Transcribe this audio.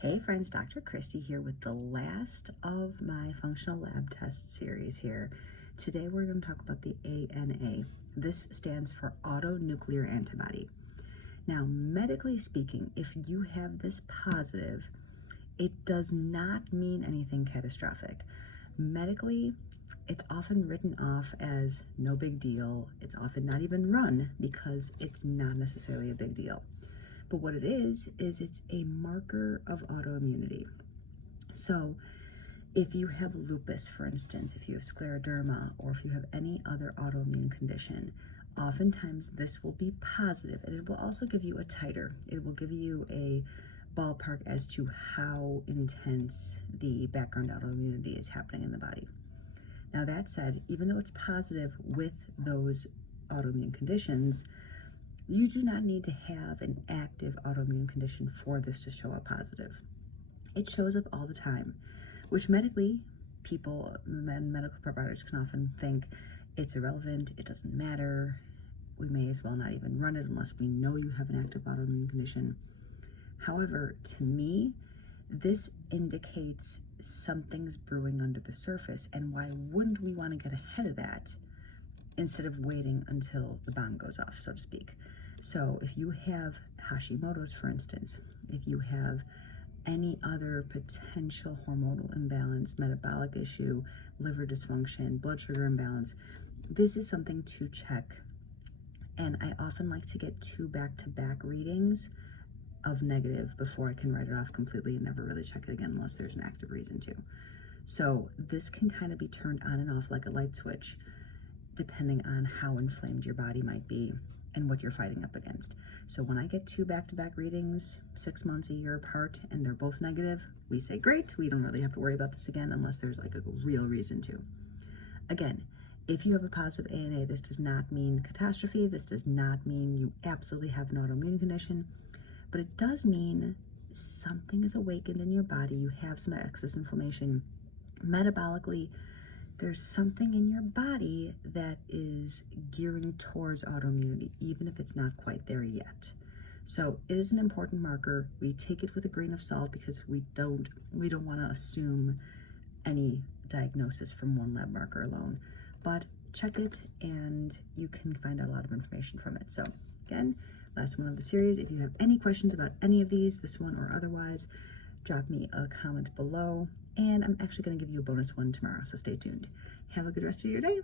Hey friends, Dr. Christy here with the last of my functional lab test series here. Today we're going to talk about the ANA. This stands for autonuclear antibody. Now, medically speaking, if you have this positive, it does not mean anything catastrophic. Medically, it's often written off as no big deal. It's often not even run because it's not necessarily a big deal. But what it is it's a marker of autoimmunity. So if you have lupus, for instance, if you have scleroderma, or if you have any other autoimmune condition, oftentimes this will be positive, and it will also give you a titer. It will give you a ballpark as to how intense the background autoimmunity is happening in the body. Now that said, even though it's positive with those autoimmune conditions, you do not need to have an active autoimmune condition for this to show up positive. It shows up all the time, which medically, people and medical providers can often think it's irrelevant, it doesn't matter, we may as well not even run it unless we know you have an active autoimmune condition. However, to me, this indicates something's brewing under the surface, and why wouldn't we want to get ahead of that instead of waiting until the bomb goes off, so to speak? So if you have Hashimoto's, for instance, if you have any other potential hormonal imbalance, metabolic issue, liver dysfunction, blood sugar imbalance, this is something to check. And I often like to get 2 back-to-back readings of negative before I can write it off completely and never really check it again unless there's an active reason to. So this can kind of be turned on and off like a light switch, depending on how inflamed your body might be and what you're fighting up against. So when I get 2 back-to-back readings, 6 months, a year apart, and they're both negative, we say, great, we don't really have to worry about this again unless there's like a real reason to. Again, if you have a positive ANA, this does not mean catastrophe. This does not mean you absolutely have an autoimmune condition, but it does mean something is awakened in your body. You have some excess inflammation. Metabolically, there's something in your body that is gearing towards autoimmunity, even if it's not quite there yet. So it is an important marker. We take it with a grain of salt because we don't want to assume any diagnosis from one lab marker alone. But check it and you can find out a lot of information from it. So again, last one of the series. If you have any questions about any of these, this one or otherwise, drop me a comment below, and I'm actually going to give you a bonus one tomorrow, so stay tuned. Have a good rest of your day.